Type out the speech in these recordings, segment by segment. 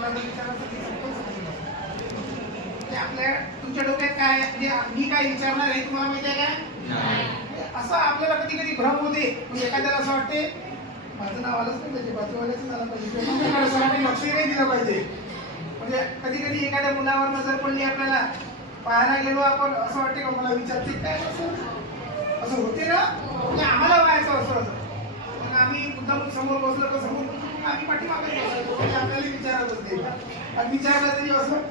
विचारायचं. म्हणजे आपल्या तुमच्या डोक्यात काय? म्हणजे मी काय विचारणार आहे तुम्हाला माहिती आहे काय? असं आपल्याला कधी कधी भ्रम होते. म्हणजे एखाद्याला असं वाटते माझं नाव आलंच नाही पाहिजे बाजूवाल्याच आलं पाहिजे. असं वाटते लक्षही नाही दिलं पाहिजे. म्हणजे कधी कधी एखाद्या मुलावर नजर पडली आपल्याला पाहायला गेलो आपण असं वाटते का मला विचारते? काय असं? असं होते ना? म्हणजे आम्हाला पाठीमागे म्हणजे आपल्याला विचारत असते आणि विचारलं तरी असं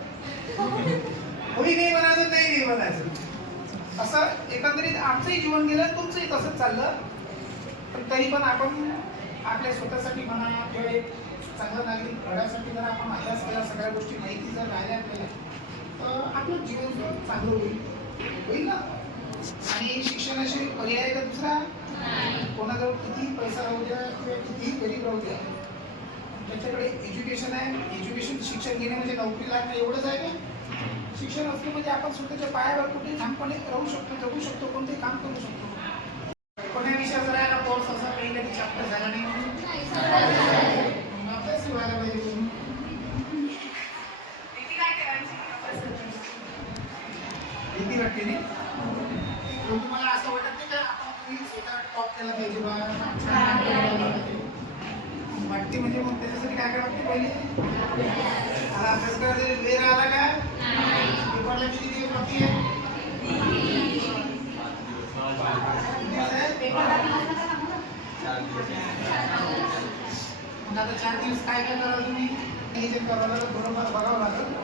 होई नाही म्हणायचं नाही नाही म्हणायचं. असं एकंदरीत आमचंही जीवन गेलं तुमचंही तसंच चाललं. पण तरी पण आपण आपल्या स्वतःसाठी म्हणा किंवा एक चांगला नागरिक घडण्यासाठी जर आपण अभ्यास केला सगळ्या गोष्टी माहिती जर राहिल्या आपल्याला तर आपलं जीवन चांगलं होईल. होईल ना? आणि शिक्षणाशिवाय पर्याय का दुसरा. कोणाजवळ किती पैसा राहू द्या किंवा कितीही गरीब राहू द्या ज्याच्याकडे एज्युकेशन आहे. एज्युकेशन शिक्षण घेणे म्हणजे नोकरी लागणं एवढंच आहे का? शिक्षण असलं म्हणजे आपण स्वतःच्या पायावर कुठेही ठामपणे राहू शकतो जगू शकतो कोणतेही काम करू शकतो. कोण्या विषयाचा राहिला कोर्स असा काही कधी चॅप्टर झाला नाही. म्हणून व्हायला पाहिजे भीती वाटते नाही? तुम्हाला असं वाटत नाही का? आपण स्वतः टॉप केला पाहिजे बा. वाटते म्हणजे मग त्याच्यासाठी काय वाटते पहिले? अभ्यास करायला वेळ आला का? पेपरला किती दिवस बाकी आहे? आता चार दिवस काय काय करा तुम्ही? हे जे करायला थोडंफार बघावं लागेल.